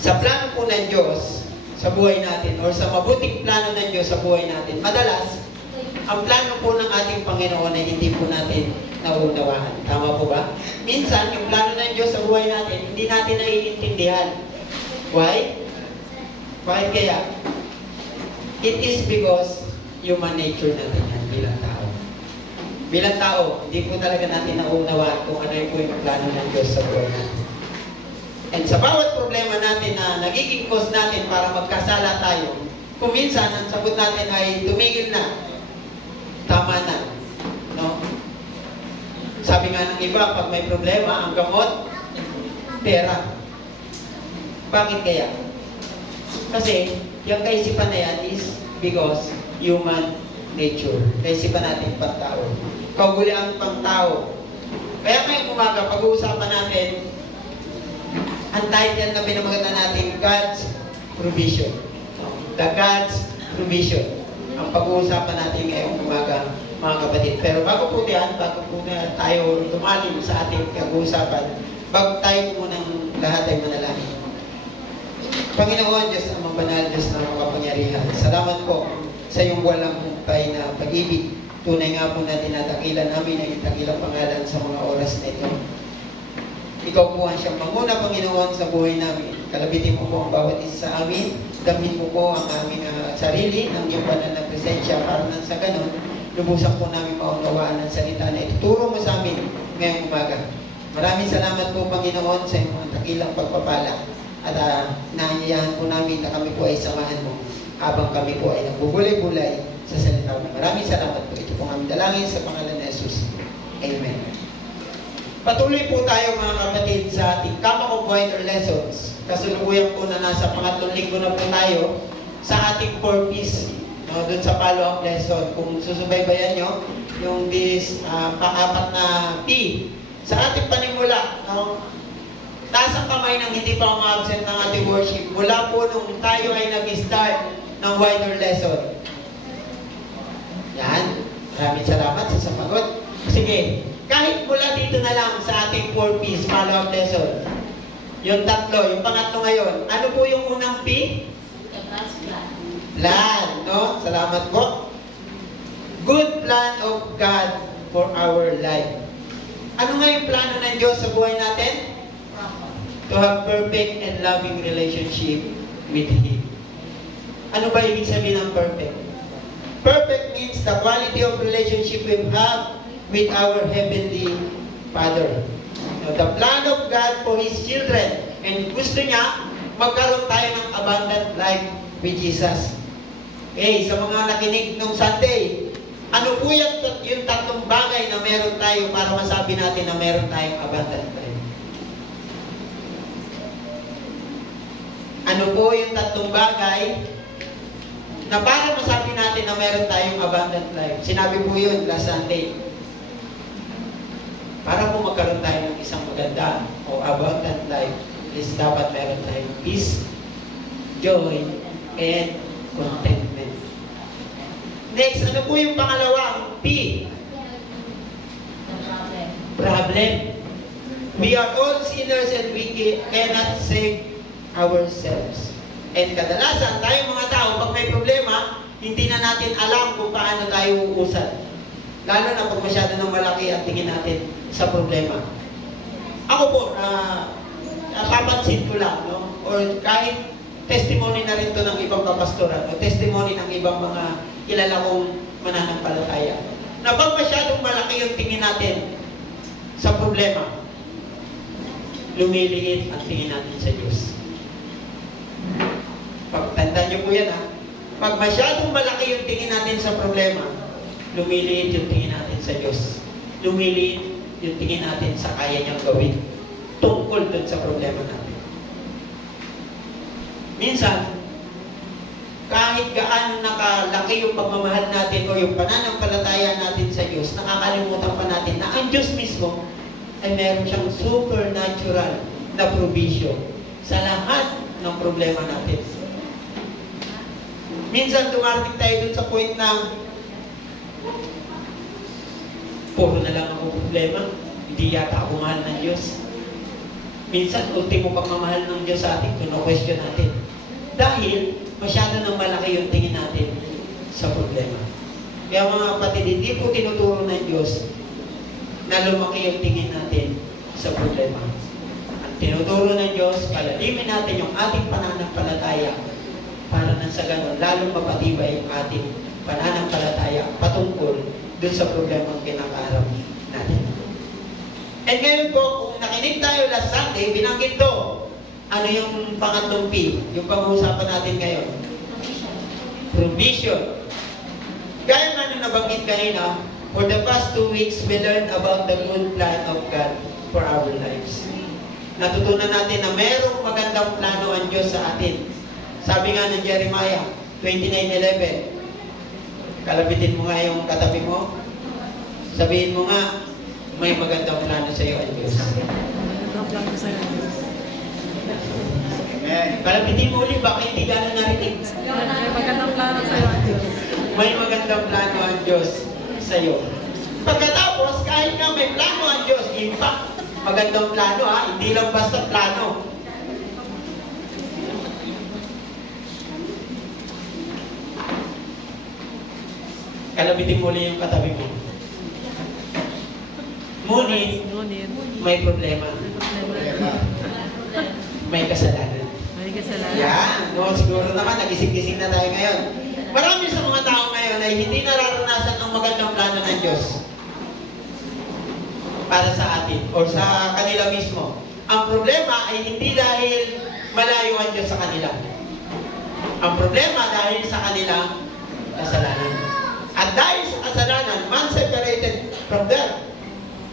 Sa plano po ng Diyos sa buhay natin, or sa mabuting plano ng Diyos sa buhay natin, madalas, ang plano po ng ating Panginoon ay hindi po natin nauunawaan. Tama po ba? Minsan, yung plano ng Diyos sa buhay natin, hindi natin naiintindihan. Why? Bakit kaya? It is because human nature natin yan bilang tao. Bilang tao, hindi po talaga natin nauunawaan kung ano po yung plano ng Diyos sa buhay natin. And sa bawat problema natin na nagiging cause natin para magkasala tayo, kung minsan, ang sagot natin ay tumigil na, tama na. No? Sabi nga ng iba, pag may problema, ang gamot, pera. Bakit kaya? Kasi, yung kaisipan na yan is because human nature. Kaisipan natin pang tao. Kaugalian pang tao. Kaya ngayong umaga, pag-uusapan natin, ang title na pinamagatan natin, God's Provision. The God's Provision. Ang pag-uusapan natin ngayong umaga, mga kapatid. Pero bago po na tayo tumalim sa ating pag-uusapan, bago tayo munang lahat ay manalangin. Panginoon, Diyos na mabanal, Diyos na makapangyarihan, salamat po sa iyong walang humpay na pag-ibig. Tunay nga po na tinatakilan namin ang itakilang pangalan sa mga oras na ito. Ikaw po ang siyang manguna, Panginoon, sa buhay namin. Kalabitin mo po ang bawat isa sa amin. Gamit mo po ang aming sarili ng iyong banal na presensya para nang sa ganun, lubusan po namin maunawaan ang salita na ituturo mo sa amin ngayong umaga. Maraming salamat po, Panginoon, sa iyong takilang pagpapala. At naanyayahan po namin na kami po ay samahan mo habang kami po ay nagbubulay-bulay sa salita mo. Maraming salamat po. Ito po ang aming dalangin sa pangalan ni Jesus. Amen. Patuloy po tayo, mga kapatid, sa ating Kama of Wider Lessons. Kasalukuyan po na nasa pangatlong linggo na po tayo sa ating 4 P's. No, doon sa follow-up lesson. Kung susubaybayan nyo, yung pang-apat na P. Sa ating panimula, no, taas ang kamay ng hindi pa umabsent ng ating worship. Mula po nung tayo ay nag-start ng wider lesson. Yan. Maraming salamat sa sapagot. Sige. Kahit mula dito na lang sa ating 4 P's follow-up lesson. Yung tatlo, yung pangatlo ngayon. Ano po yung unang P? Plan. No? Salamat po. Good plan of God for our life. Ano nga yung plano ng Diyos sa buhay natin? To have perfect and loving relationship with Him. Ano ba ibig sabihin ng perfect? Perfect means the quality of relationship we have with our Heavenly Father. Now, the plan of God for His children. And gusto niya, magkaroon tayo ng abundant life with Jesus. Okay, sa mga nakinig nung Sunday, ano po yung tatlong bagay na meron tayo para masabi natin na meron tayong abundant life? Ano po yung tatlong bagay na para masabi natin na meron tayong abundant life? Sinabi po yun last Sunday. Para po magkaroon tayo ng isang maganda o abundant life, is dapat meron tayong peace, joy, and contentment. Next, ano po yung pangalawang P? Problem. We are all sinners and we cannot save ourselves. And kadalasan, tayong mga tao, pag may problema, hindi na natin alam kung paano tayo uusan. Lalo na pag masyado ng malaki ang tingin natin sa problema. Ako po, papansin ko lang, no? Or kahit testimony na rin to ng ibang kapastoran, o testimony ng ibang mga kilala kong mananampalataya, na pag masyadong malaki yung tingin natin sa problema, lumiliit ang tingin natin sa Diyos. Pagtandaan niyo po yan, ha? Pag masyadong malaki yung tingin natin sa problema, lumiliit yung tingin natin sa Diyos. Lumiliit yung tingin natin sa kaya niyang gawin tungkol dun sa problema natin. Minsan, kahit gaano nakalaki yung pagmamahal natin o yung pananampalataya natin sa Diyos, nakakalimutan pa natin na ang Diyos mismo ay meron siyang supernatural na provision sa lahat ng problema natin. Minsan dumarating tayo dun sa point na puro na lang ako problema, hindi yata ako mahal ng Diyos. Minsan, ultimo pagmamahal ng Diyos sa atin, kino-question natin. Dahil, masyado nang malaki yung tingin natin sa problema. Kaya mga kapatid, hindi po tinuturo ng Diyos na lumaki yung tingin natin sa problema. Ang tinuturo ng Diyos, palalimin natin yung ating pananampalataya para nang sa ganon, lalong mapatibay yung ating pananampalataya patungkol dun sa problema ang kinakaharap natin. And ngayon po, kung nakinig tayo last Sunday, binanggit to, ano yung pangatlong P, yung pag-uusapan natin ngayon? Provision. Gaya nga nung nabanggit kanina, for the past 2 weeks, we learned about the good plan of God for our lives. Natutunan natin na merong magandang plano ang Diyos sa atin. Sabi nga ng Jeremiah 29:11, kalabitin mo nga yung katabi mo, sabihin mo nga, may magandang plano sa iyo ang Diyos. Magandang plano sa iyo. Kalabitin mo ulit, baka hindi ka na narinig. May magandang plano sa iyo ang Diyos. May magandang plano ang Diyos sa iyo. Pagkatapos, kahit na may plano ang Diyos, impact, magandang plano hindi lang basta plano. Kalabitin mo ulit yung katabi mo. Ngunit, may problema. May kasalanan. May kasalanan. Yan. No, siguro naman, nagising-gising na tayo ngayon. Marami sa mga tao ngayon ay hindi nararanasan ng magandang plano ng Diyos para sa atin o sa kanila mismo. Ang problema ay hindi dahil malayo ang Diyos sa kanila. Ang problema dahil sa kanilang kasalanan. At dahil sa kasalanan, man separated from God.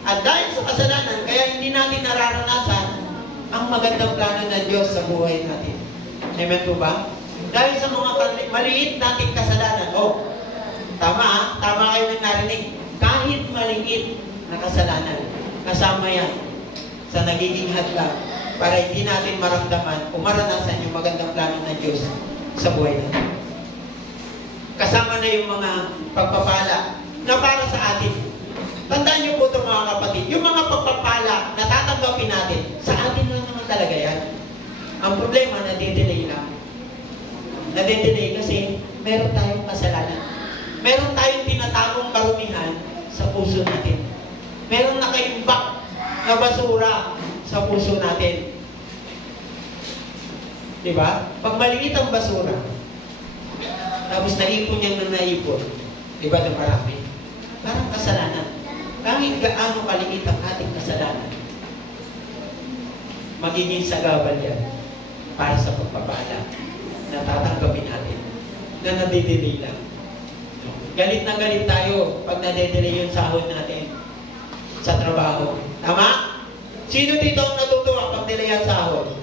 At dahil sa kasalanan, kaya hindi natin nararanasan ang magandang plano ng Diyos sa buhay natin. Amen po ba? Dahil sa mga maliit nating kasalanan. Tama kayo nang narinig. Kahit maliit na kasalanan, kasama yan sa nagiging hadlang para hindi natin maramdaman o maranasan yung magandang plano ng Diyos sa buhay natin. Kasama na yung mga pagpapala na para sa atin. Tandaan niyo po ito mga kapatid, yung mga pagpapala na tatanggapin natin, sa atin lang naman talaga yan. Ang problema, nade-delay lang. Nade-delay kasi meron tayong kasalanan. Meron tayong tinatagong karumihan sa puso natin. Meron nakaimbak na basura sa puso natin. Diba? Pag maliit ang basura, tapos naipon niyang nang naipon, diba na marami? Parang kasalanan. Kahit gaano kaliit ang ating kasalanan, magiging sagabal yan para sa pagpapala na tatanggapin natin na nadidelay lang. Galit na galit tayo pag nadidelay yung sahod natin sa trabaho. Tama? Sino dito ang natutuwa pag delay ang sahod?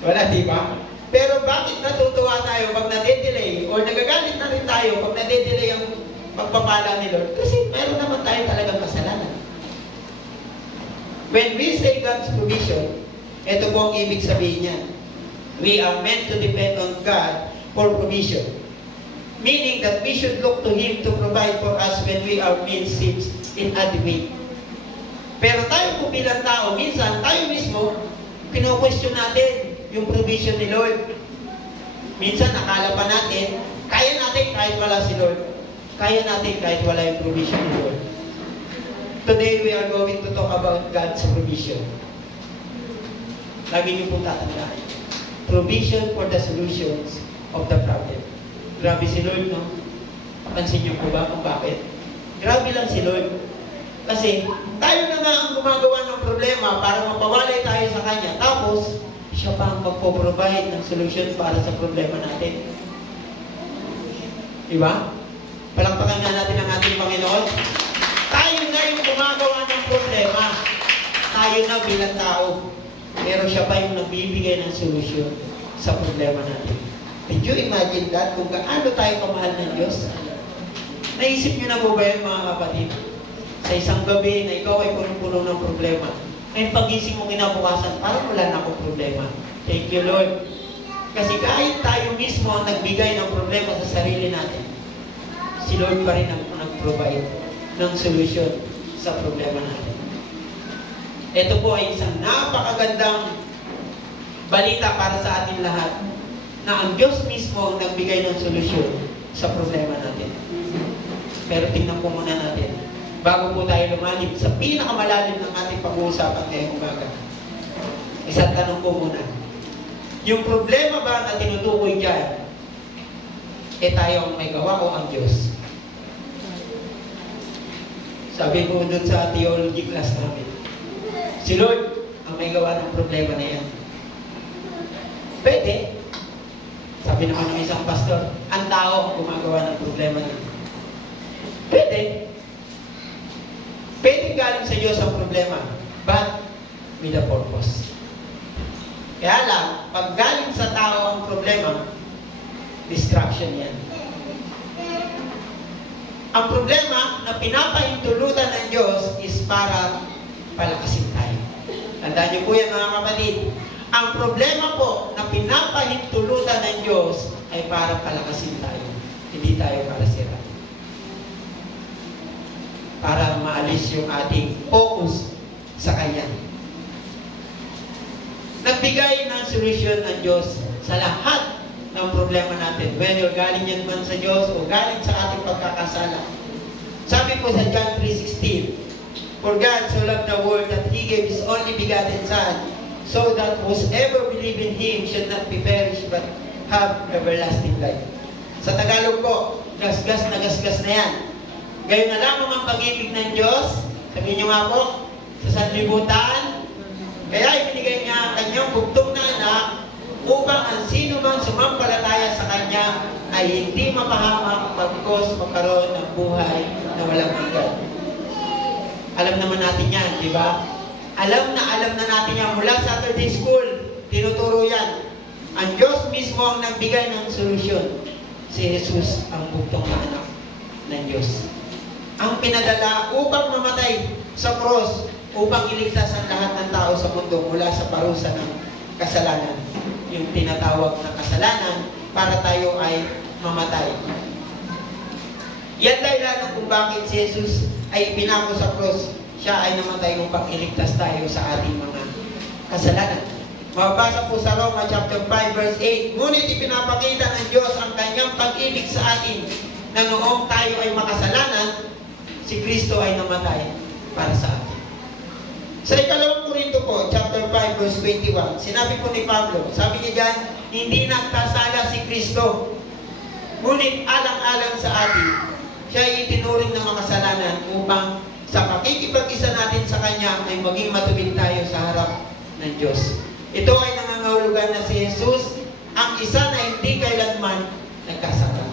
Wala, di ba? Pero bakit natutuwa tayo pag nadidelay o nagagalit na rin tayo pag nadidelay ang pagpapala ni Lord? Kasi meron naman tayo talagang kasalanan. When we say God's provision, ito po ang ibig sabihin niya. We are meant to depend on God for provision. Meaning that we should look to Him to provide for us when we are means seems inadequate. Pero tayo po bilang tao, minsan tayo mismo, kino-question natin yung provision ni Lord. Minsan akala pa natin, kaya natin kahit wala si Lord. Kaya natin kahit wala yung provision ni Lord. Today, we are going to talk about God's provision. Lagi niyo pong tatandaan. Provision for the solutions of the problem. Grabe si Lord, no? Pansin niyo po ba kung bakit? Grabe lang si Lord. Kasi, tayo na nga ang gumagawa ng problema para mapawalay tayo sa Kanya. Tapos, siya pa ang magpo-provide ng solution para sa problema natin. Diba? Palakpakan nga natin ang ating Panginoon. Tayo na yung gumagawa ng problema. Tayo na bilang tao. Pero siya pa yung nagbibigay ng solusyon sa problema natin. Did you imagine that? Kung gaano tayo kamahal ng Diyos? Naisip niyo na po ba yun, mga kapatid? Sa isang gabi na ikaw ay punong-puno ng problema. Ngayon pagising mo kinabukasan, parang wala na akong problema. Thank you, Lord. Kasi kahit tayo mismo ang nagbigay ng problema sa sarili natin, si Lord pa rin ang nag-provide ng solusyon sa problema natin. Ito po ay isang napakagandang balita para sa ating lahat na ang Diyos mismo ang nagbigay ng solusyon sa problema natin. Pero tingnan po muna natin, bago po tayo lumalim sa pinakamalalim ng ating pag-uusapan ngayong umaga. Isang tanong po muna. Yung problema ba na tinutukoy dyan, tayo ang may gawa o ang Diyos? Sabi ko doon sa theology class namin, si Lord ang may gawa ng problema na yan. Pwede. Sabi naman ng isang pastor, ang tao ang gumagawa ng problema niya. Pwede. Pwede galing sa Diyos ang problema, but with a purpose. Kaya lang, pag galing sa tao ang problema, distraction yan. Ang problema na pinapahintulutan ng Diyos is para palakasin tayo. Tandaan niyo po yan, mga kapatid. Ang problema po na pinapahintulutan ng Diyos ay para palakasin tayo. Hindi tayo para sira. Para maalis yung ating focus sa Kanya. Nagbigay ng solusyon ng Diyos sa lahat ng problema natin. Whether galing yan man sa Diyos o galing sa ating pagkakasala. Sabi po sa John 3:16, "For God so loved the world that He gave His only begotten Son, so that whosoever believe in Him should not be perished but have everlasting life." Sa Tagalog po, gasgas na yan. Gayon na lamang ang pag-ibig ng Diyos, sabihin niyo nga po, sa sanlibutan, kaya ibinigay niya ang kanyang bugtong na anak upang ang sino mang sumampalataya sa Kanya ay hindi mapahamak pagkos magkaroon ng buhay na walang hanggan. Alam naman natin yan, di ba? Alam na natin yan. Mula Saturday School, tinuturo yan. Ang Diyos mismo ang nagbigay ng solusyon. Si Jesus ang bugtong na anak ng Diyos. Ang pinadala upang mamatay sa cross, upang iligtas ang lahat ng tao sa mundo mula sa parusa ng kasalanan. Yung tinatawag na kasalanan para tayo ay mamatay. Yan dahilan kung bakit si Jesus ay pinako sa cross. Siya ay namatay upang iligtas tayo sa ating mga kasalanan. Mababasa po sa Roma chapter 5 verse 8, "Ngunit ipinapakita ng Diyos ang kanyang pag-ibig sa atin na noong tayo ay makasalanan, si Kristo ay namatay para sa atin." Sa ikalawang Korinto po, chapter 5 verse 21, sinabi po ni Pablo, sabi niya dyan, "Hindi nagkasala si Kristo, ngunit alang-alang sa atin, siya ay itinuring ng makasalanan upang sa pakikipag-isa natin sa Kanya ay maging matuwid tayo sa harap ng Diyos." Ito ay nangangahulugan na si Jesus ang isa na hindi kailanman nagkasala.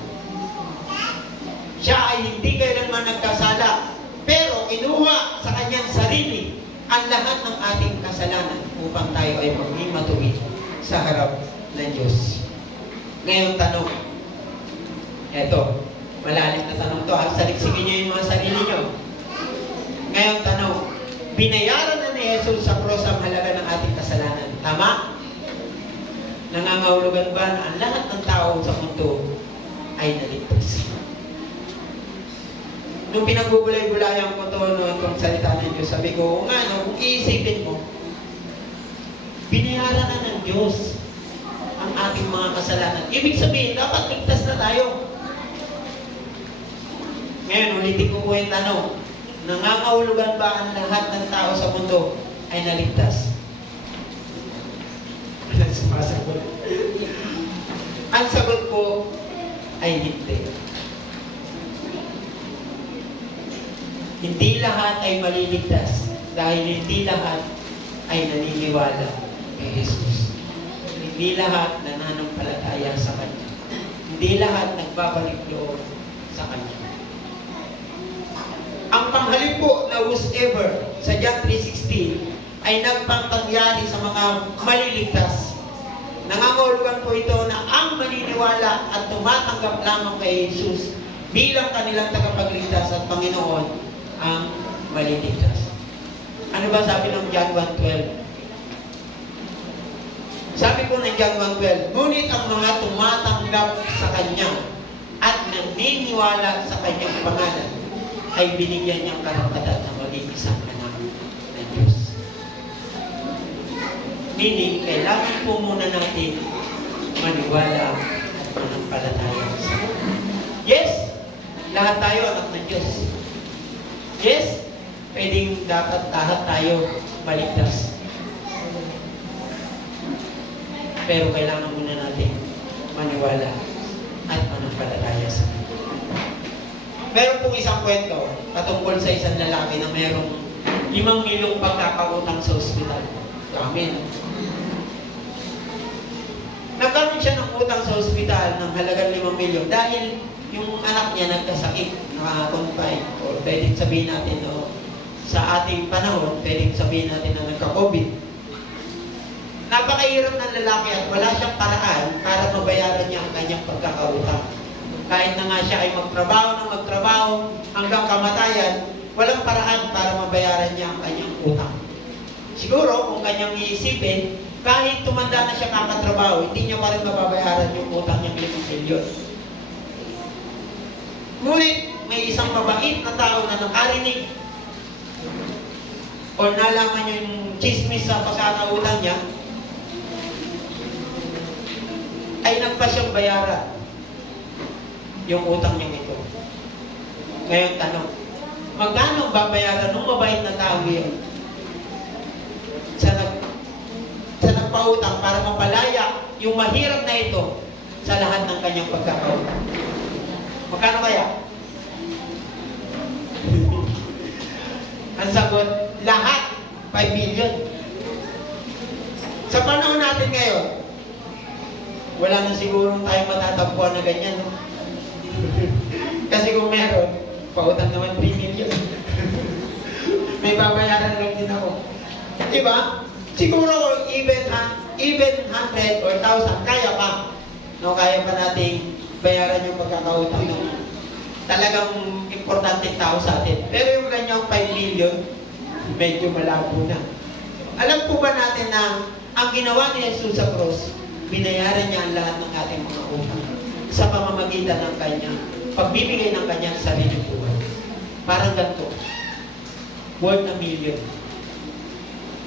Siya ay hindi kailanman nagkasala, pero kinuha sa Kanyang sarili ang lahat ng ating kasalanan upang tayo ay maging matuwid sa harap ng Diyos. Ngayong tanong, eto, malalim na tanong to, saliksingin niyo yung mga sarili niyo. Ngayong tanong, binayaran na ni Jesus sa cross ang halaga ng ating kasalanan. Tama? Nangangahulugan ba na ang lahat ng tao sa mundo ay naligtas? Nung pinagbubulay-bulayan ko ito itong salita ng Diyos, sabi ko, kung iisipin mo, binayaran na ng Diyos ang ating mga kasalanan. Ibig sabihin, dapat ligtas na tayo. Ngayon, ulitin ko po yung tanong, nangangahulugan ba ang lahat ng tao sa mundo ay naligtas? Sumasagot. Ang sagot ko ay hindi. Hindi lahat ay maliligtas dahil hindi lahat ay naniniwala kay Jesus. Hindi lahat nananampalataya sa Kanya. Hindi lahat nagbabalik loob sa Kanya. Ang panghalip po na whosoever sa John 3:16 ay nagpangyari sa mga maliligtas. Nangangahulugan po ito na ang maniniwala at tumatanggap lamang kay Jesus bilang kanilang tagapagligtas at Panginoon ang maliligtas. Ano ba sabi ng John 1:12? Sabi po ng John 1:12, "Ngunit ang mga tumatanggap sa Kanya at naniniwala sa Kanyang pangalan ay binigyan niyang karapatan na maging isang anak ng Diyos." Meaning, kailangan po muna natin maniwala at manampalataya sa Kanya. Yes, lahat tayo anak ng Diyos. Yes, pwedeng dapat lahat tayo maligtas. Pero kailangan muna natin maniwala at manampalataya sa Kanya. Meron pong isang kwento patungkol sa isang lalaki na merong 5 milyong pagkakautang sa ospital. Amen. Nagkaroon siya ng utang sa ospital ng halagang 5 milyon dahil yung anak niya nagkasakit, naka-confine, o pwedeng sabihin natin, no, sa ating panahon, pwedeng sabihin natin na nagka-COVID. Napakahirap ng lalaki at wala siyang paraan para mabayaran niya ang kanyang pagkakautang. Kahit na nga siya ay magtrabaho hanggang kamatayan, walang paraan para mabayaran niya ang kanyang utang. Siguro, kung kanyang iisipin, kahit tumanda na siya kakatrabaho, hindi niya pa rin mababayaran yung utang niyang 5 milyon. Ngunit, may isang mabait na tao na nakarinig o nalaman yung chismis sa pagkakautang niya, ay nagpa siyang bayaran yung utang niya ito. Ngayon tanong, magkano babayaran ng mabait na tao yun sa nagpautang para mapalaya yung mahirap na ito sa lahat ng kanyang pagkakautang? Magkano kaya? Ang sagot, lahat 5 million. Sa panahon natin ngayon, wala na sigurong tayong matatampuan na ganyan, no? Kasi kung meron, pautang naman 3 million. May babayaran lang din ako. Diba? Siguro even 100 or 1,000, kaya pa. No, kaya pa nating bayaran yung pagkakautang ng talagang importante tao sa atin. Pero yung ganyang 5 million, medyo malabo na. Alam po ba natin na ang ginawa ni Jesus sa cross, binayaran niya ang lahat ng ating mga utang sa pamamagitan ng kanya, pagbibigay ng kanyang sariling buhay. Parang ganito, worth 1 million.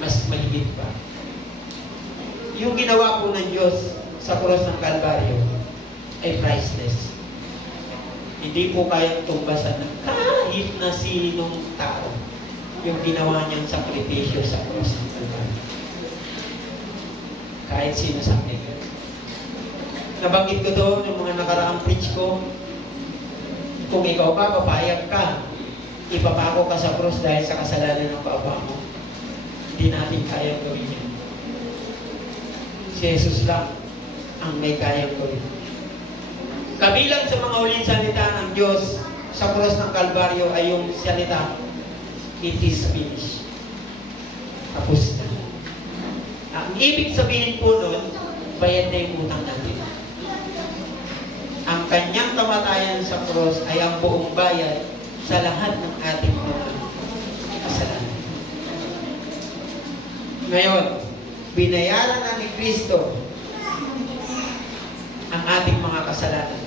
Mas mahigit pa. Yung ginawa po ng Diyos sa cross ng Kalbaryo ay priceless. Hindi po kayang tumbasan ng kahit na sinong tao yung ginawa niyang sakripisyo sa cross ng Kalbaryo. Kahit sino sa akin. Nabanggit ko doon yung mga nakaraang preach ko, kung ikaw ba, papayag ka, ipapako ka sa cross dahil sa kasalanan ng papa mo. Hindi natin kayang gawin yan. Si Jesus lang ang may kayang gawin. Kabilang sa mga huling salita ng Diyos sa cross ng Kalbaryo ay yung salita, it is finished. Tapos na. Ang ibig sabihin po nun, bayad na yung utang natin. Ang kanyang kamatayan sa cross ay ang buong bayad sa lahat ng ating mga kasalanan. Ngayon, binayaran na ni Kristo ang ating mga kasalanan.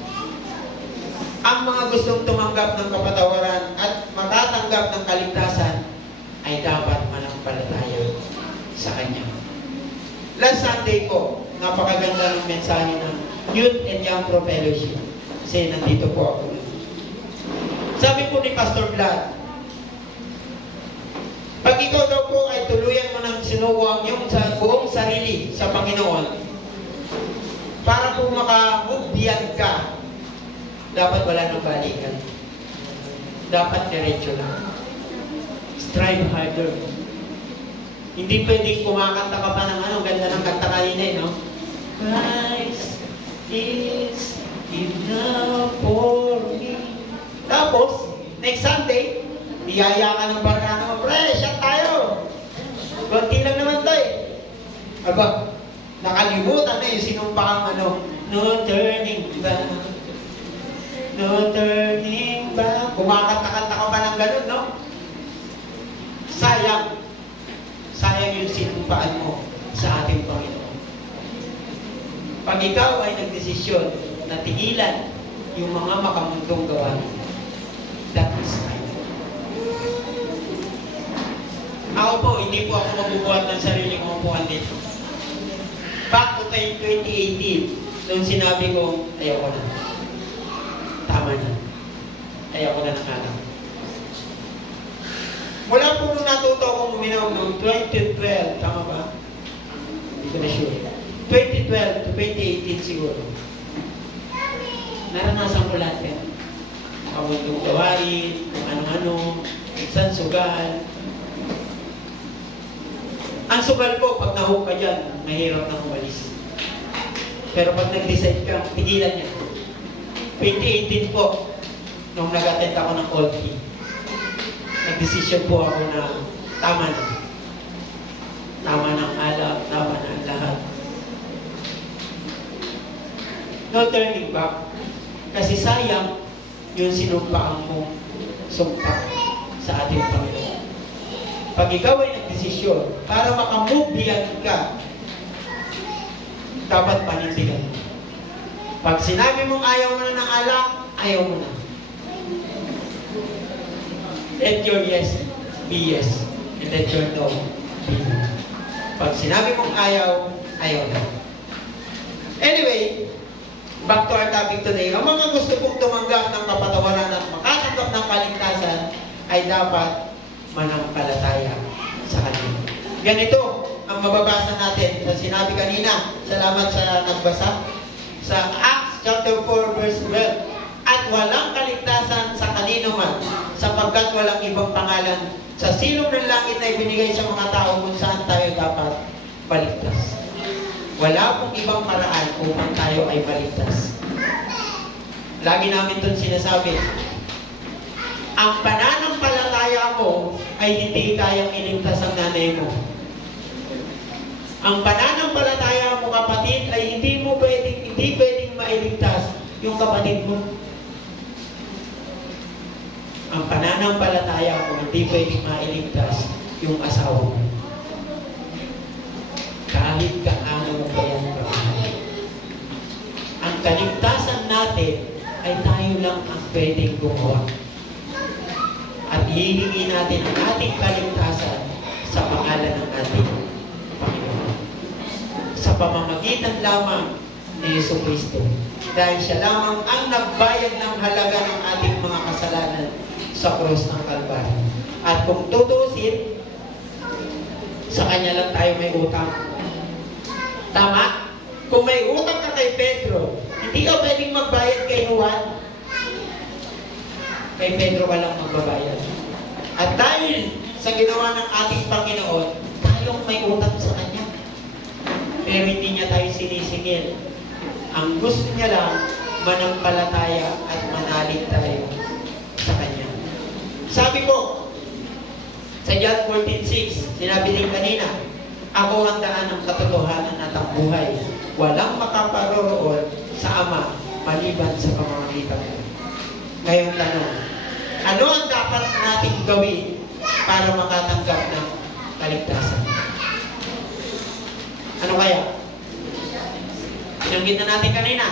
Ang mga gustong tumanggap ng kapatawaran at matatanggap ng kaligtasan ay dapat manampalataya sa Kanya. Last Sunday po, napakaganda ng mensahe ng Youth and Young Pro Fellowship. Kasi nandito po ako. Sabi po ni Pastor Vlad, pag ikaw daw po ay tuluyan mo ng sinuko ang iyong buong sarili sa Panginoon, para po makamubiyag ka, dapat wala nang balikan. Dapat diretso lang. Strive harder. Hindi pwedeng kumakanta ka pa ng ganda ng kanta kanina, no? Christ is enough for me. Tapos, next Sunday, niyaya ka ng barkada mo, pre, shot tayo. Kunti lang naman tayo. Aba, nakalimutan na yung sinumpang no turning back. No turning back. Kumakanta-kanta ka pa ng ganun, no? Sayang. Sayang yung sinumpaan mo sa ating Panginoon. Pag ikaw ay nagdesisyon na tigilan yung mga makamundong gawain, that is time. Ako po, hindi po ako magbubuhat ng sarili kong upuan dito. back to 2018, nung sinabi ko, ayaw ko na. Tama na. Ayaw ko na ng alak. Mula po nung natuto akong uminom noong 2012, tama ba? Hindi ko na sure. 2012 to 2018 siguro. Naranasan ko lahat yan. Pamundong gawain, kung ano-ano, minsan sugal. Ang sugal ko, pag nahook ka dyan, mahirap na umalis. Pero pag nag-decide ka, pigilan niya. 2018 po, nung nag-attend ako ng Old Key, nag-decision po ako na tama na. Tama ng alak, tama na ang lahat. No turning back. Kasi sayang yung sinumpaan mong sumpa sa ating Panginoon. Pag ikaw ay nagdesisyon para makamove beyond ka, dapat panindigan. Pag sinabi mong ayaw mo na ng alak, ayaw mo na. Let your yes be yes, and let your no be no. Pag sinabi mong ayaw, ayaw na. Anyway, back to our topic today. Ang mga gusto pong tumanggap ng kapatawaran at makatanggap ng kaligtasan ay dapat manampalataya sa Kanya. Ganito ang mababasa natin sa sinabi kanina. Salamat sa nagbasa. Sa Acts chapter 4 verse 12. At walang kaligtasan sa kanino man, sapagkat walang ibang pangalan sa silong ng langit na ibinigay sa mga tao kung saan tayo dapat baligtas. Wala pong ibang paraan upang tayo ay baligtas. Lagi namin itong sinasabi, ang pananampalataya mo ay hindi kayang iligtas ang nanay mo. Ang pananampalataya mo, kapatid, ay hindi pwedeng mailigtas yung kapatid mo. Ang pananampalataya mo, hindi pwedeng mailigtas yung asawa mo. Kahit kaano mo pa yan kamahal. Ang kaligtasan natin ay tayo lang ang pwedeng gumawa. At hihingi natin ang ating kaligtasan sa pangalan ng ating Panginoon. Sa pamamagitan lamang ni Jesucristo. Dahil siya lamang ang nagbayad ng halaga ng ating mga kasalanan sa krus ng Kalbaryo. At kung tutusin, sa Kanya lang tayo may utang. Tama? Kung may utang ka kay Pedro, hindi ka pwedeng magbayad kay Juan. Kay Pedro ka lang magbabayad. At dahil sa ginawa ng ating Panginoon, tayong may utang sa Kanya. Pero hindi niya tayo sinisingil. Ang gusto niya lang, manampalataya at manalig tayo sa Kanya. Sabi ko, sa John 14:6, sinabi din kanina, ako ang daan ng katotohanan at ang buhay. Walang makaparoroon sa Ama maliban sa pamamagitan ko. Ngayong tanong, ano ang dapat nating gawin para makatanggap ng kaligtasan? Ano kaya? Pinanggit na natin kanina.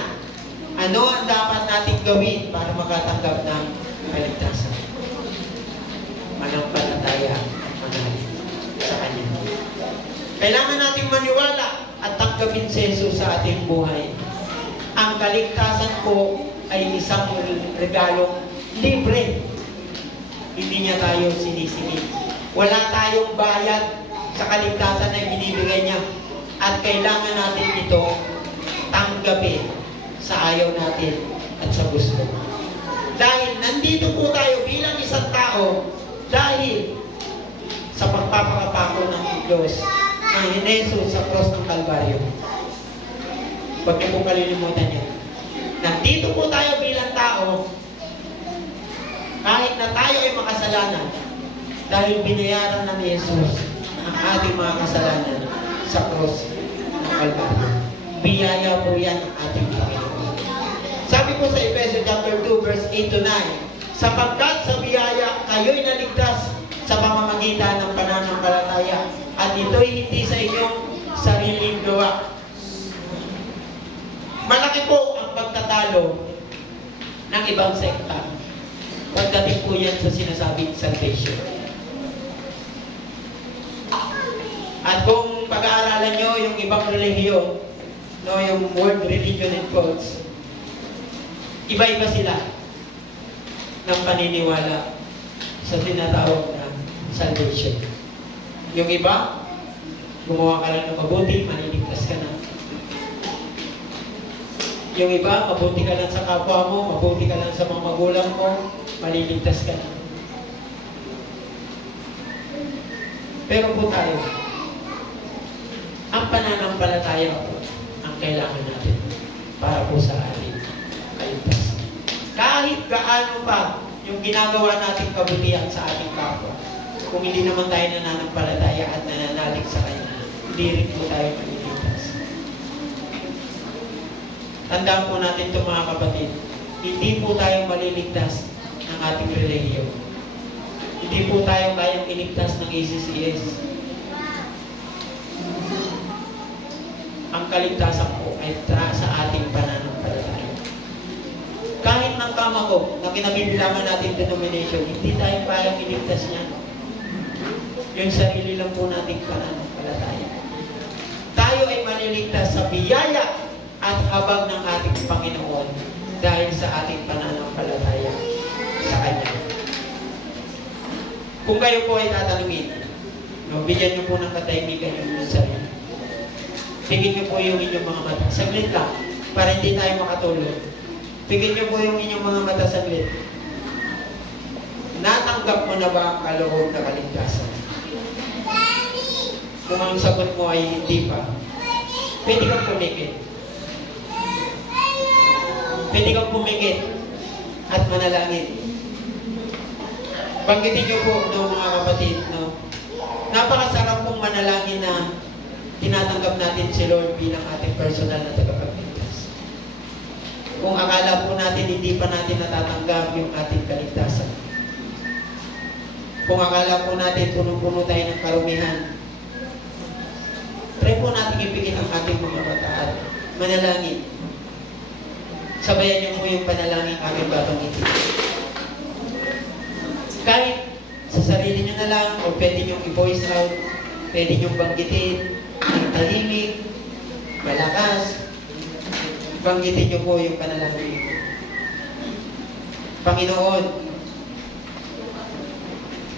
Ano ang dapat nating gawin para makatanggap ng kaligtasan? Manampalataya sa Kanya. Kailangan nating maniwala at tanggapin si Jesus sa ating buhay. Ang kaligtasan po ay isang regalong libre. Hindi niya tayo sinisingil. Wala tayong bayad sa kaligtasan na binibigay niya. At kailangan natin ito tanggapin sa ayaw natin at sa gusto. Dahil nandito po tayo bilang isang tao dahil sa pagpapakapako ng Diyos ng Jesus sa cross ng Kalbaryo. Huwag niyo pong kalilimutan yan. Nandito po tayo bilang tao kahit na tayo ay makasalanan dahil binayaran na ni Jesus ang ating mga kasalanan sa cross ng Kalbaryo. Biyaya po yan ang ating Panginoon. Sabi po sa Efeso chapter 2 verse 8 to 9, sapagkat sa biyaya kayo'y naligtas sa pamamagitan ng pananampalataya at ito'y hindi sa inyong sariling gawa. Malaki po ang pagtatalo ng ibang sekta pagdating po yan sa sinasabing salvation. At kung pag-aaralan nyo yung ibang relihiyon, no, yung word religion and cults, iba-iba sila ng paniniwala sa tinatawag na salvation. Yung iba, gumawa ka lang ng mabuti, maliligtas ka na. Yung iba, mabuti ka lang sa kapwa mo, mabuti ka lang sa mga magulang mo, maliligtas ka na. Pero po tayo, ang pananampalataya po ang kailangan natin para po sa ating kaligtasan. Kahit gaano pa yung ginagawa nating kabutihan sa ating kapwa, kung hindi naman tayo nananampalataya at nananalig sa Kanya, hindi rin po tayo maliligtas. Tandaan po natin ito mga kapatid, hindi po tayo maliligtas ng ating relihiyon. Hindi po tayo kayang iligtas ng ACCS. Ang kaligtasan po ay sa ating pananampalataya. Kahit ng kama ko, na kinabibilangan natin denomination, hindi tayo kayang iligtas niya. Yung sarili lang po nating pananampalataya. Tayo ay maliligtas sa biyaya at habag ng ating Panginoon dahil sa ating pananampalataya sa Kanya. Kung kayo po ay tatanungin, no, bigyan niyo po ng katahimikan yung sarili. Tingin niyo po yung inyong mga mata. Saglit lang, para hindi tayo makatulog. Tingin niyo po yung inyong mga mata saglit. Natanggap mo na ba ang kaloob na kaligtasan? Kung ang sagot mo ay hindi pa, pwede kang pumikit. Pwede kang pumikit at manalangin. Banggitin niyo po, no, mga kapatid, no? Napakasarap pong manalangin na tinatanggap natin si Lord bilang ating personal na tagapagligtas. Kung akala po natin hindi pa natin natatanggap yung ating kaligtasan. Kung akala po natin punong-puno tayo ng karumihan, try po natin ipigil ang ating mga mata at manalangin. Sabayan niyo po yung panalangin aming babangitin. Kahit sa sarili nyo na lang, o pwede nyo i-voice out, pwede nyo banggitin, ang tahimik, malakas, banggitin nyo po yung panalangin. Panginoon,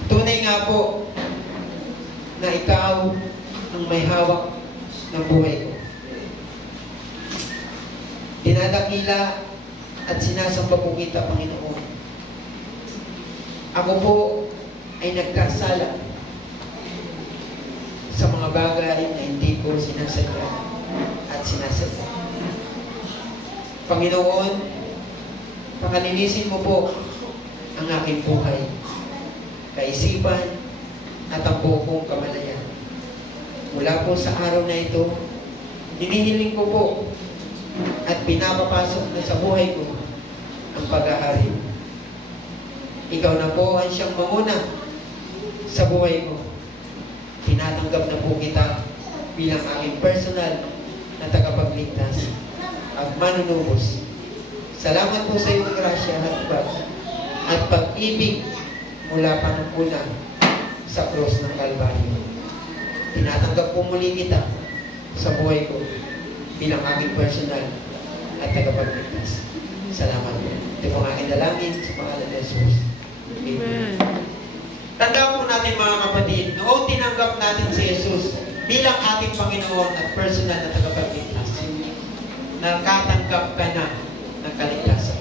tunay nga po na Ikaw ang may hawak ng buhay ko. Dinadakila at sinasamba po kita, Panginoon. Ako po ay nagkasala sa mga bagay na hindi ko sinasadya at sinasadya. Panginoon, pakalinisin mo po ang aking buhay, kaisipan at ang buong kong kamalayan. Mula po sa araw na ito, hinihiling ko po at pinapapasok na sa buhay ko ang pag-aari. Ikaw na po ang siyang mamuna sa buhay ko. Tinatanggap na po kita bilang aking personal na tagapagligtas at manunubos. Salamat po sa iyong grasya at pag-ibig mula pa ng una sa cross ng Kalbaryo. Tinatanggap po muli kita sa buhay ko bilang aking personal at tagapagligtas. Salamat po. Ito po ang aking dalangin sa pangalan ni Jesus. Amen. Tandaan po natin mga kapatid, noong tinanggap natin si Jesus bilang ating Panginoon at personal na tagapagligtas, nakatanggap ka na ng kaligtasan.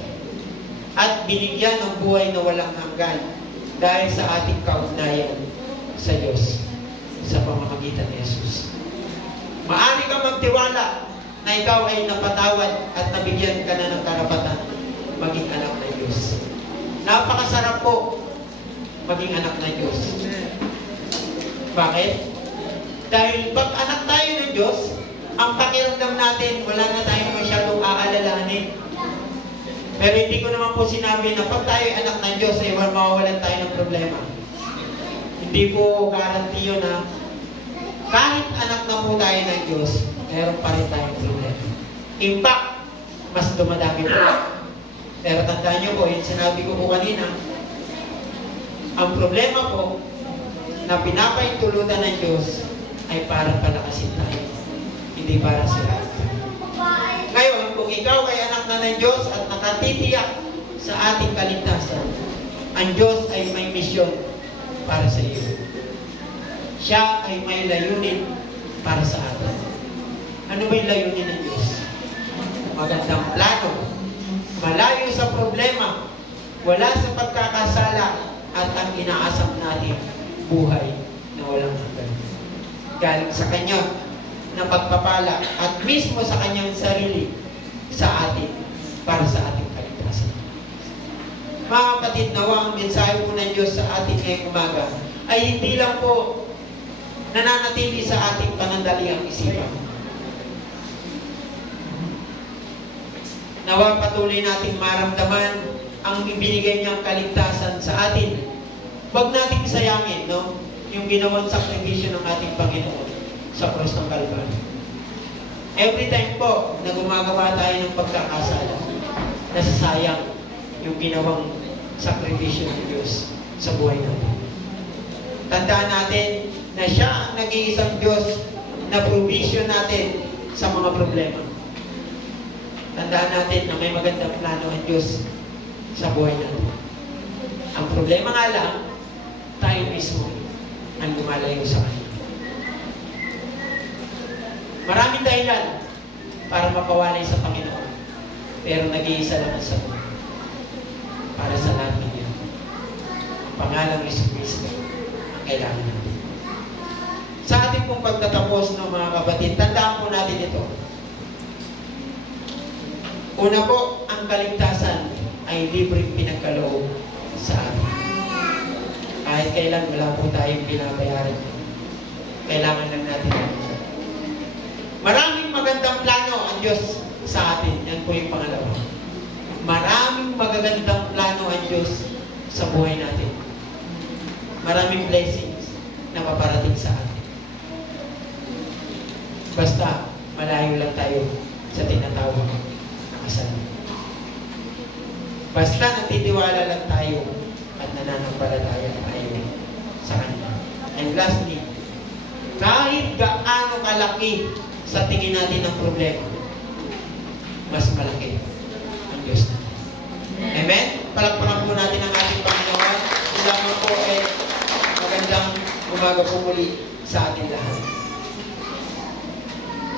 At binigyan ng buhay na walang hanggan dahil sa ating kaugnayan sa Diyos sa pamamagitan ni Jesus. Maaari kang magtiwala na ikaw ay napatawad at nabigyan ka na ng karapatan maging anak ng Diyos. Napakasarap po maging anak ng Diyos. Bakit? Dahil pag anak tayo ng Diyos, ang pakiramdam natin, wala na tayong masyadong aalalahanin. Pero hindi ko naman po sinabi na pag tayo anak ng Diyos, ay mawawalan tayo ng problema. Hindi po garanti yun na kahit anak na po tayo ng Diyos, meron pa rin tayong problema. In fact, mas dumadami po. Pero tandaan nyo po, yung sinabi ko po kanina, ang problema po na pinapaintulutan ng Diyos ay para palakasin tayo, hindi para sirain tayo. ikaw ay anak na ng Diyos at nakatitiyak sa ating kaligtasan, ang Diyos ay may misyon para sa iyo. Siya ay may layunin para sa atin. Ano ba yung layunin ng Diyos? Magandang plano, malayo sa problema, wala sa pagkakasala, at ang inaasam natin, buhay na walang hanggan. Galing sa Kanya na pagpapala at mismo sa Kanyang sarili sa atin, para sa ating kaligtasan. Mga kapatid, nawa ang mensahe po ng Diyos sa atin ngayong umaga ay hindi lang po nananatili sa ating panandaliang isipan. Nawa patuloy nating maramdaman ang ibinigay niyang kaligtasan sa atin. Huwag nating sayangin, no? Yung ginawang sakripisyo ng ating Panginoon sa krus ng Kalbaryo. Every time po na gumagawa tayo ng pagkakasala, nasasayang yung ginawang sakripisyo ng Diyos sa buhay natin. Tandaan natin na siya ang nag-iisang Diyos na provision natin sa mga problema. Tandaan natin na may magandang plano ang Diyos sa buhay natin. Ang problema nga lang, tayo mismo ang lumalayo sa Kanya. Maraming dahilan para mapawalay sa Panginoon, pero nag-iisa lang ang sagot para sa lahat ng yan. Ang pangalang Jesucristo ang kailangan natin. Sa ating pong pagtatapos ng mga kapatid, tandaan po natin ito. Una po, ang kaligtasan ay libreng pinagkaloob sa atin. Kahit kailan wala po tayong binabayaran. Kailangan lang natin. Maraming magandang plano ang Diyos sa atin. Yan po yung pangalawa. Maraming magagandang plano ang Diyos sa buhay natin. Maraming blessings na maparating sa atin. Basta, malayo lang tayo sa tinatawag na kasalanan. Basta natitiwala lang tayo at nananampalataya tayo sa Kanya. And lastly, kahit gaano kalaki sa tingin natin ng problema, mas malaki ang Diyos natin. Amen? Palakpakan po natin ang ating Panginoon. Salamat po magandang umaga po muli sa ating lahat.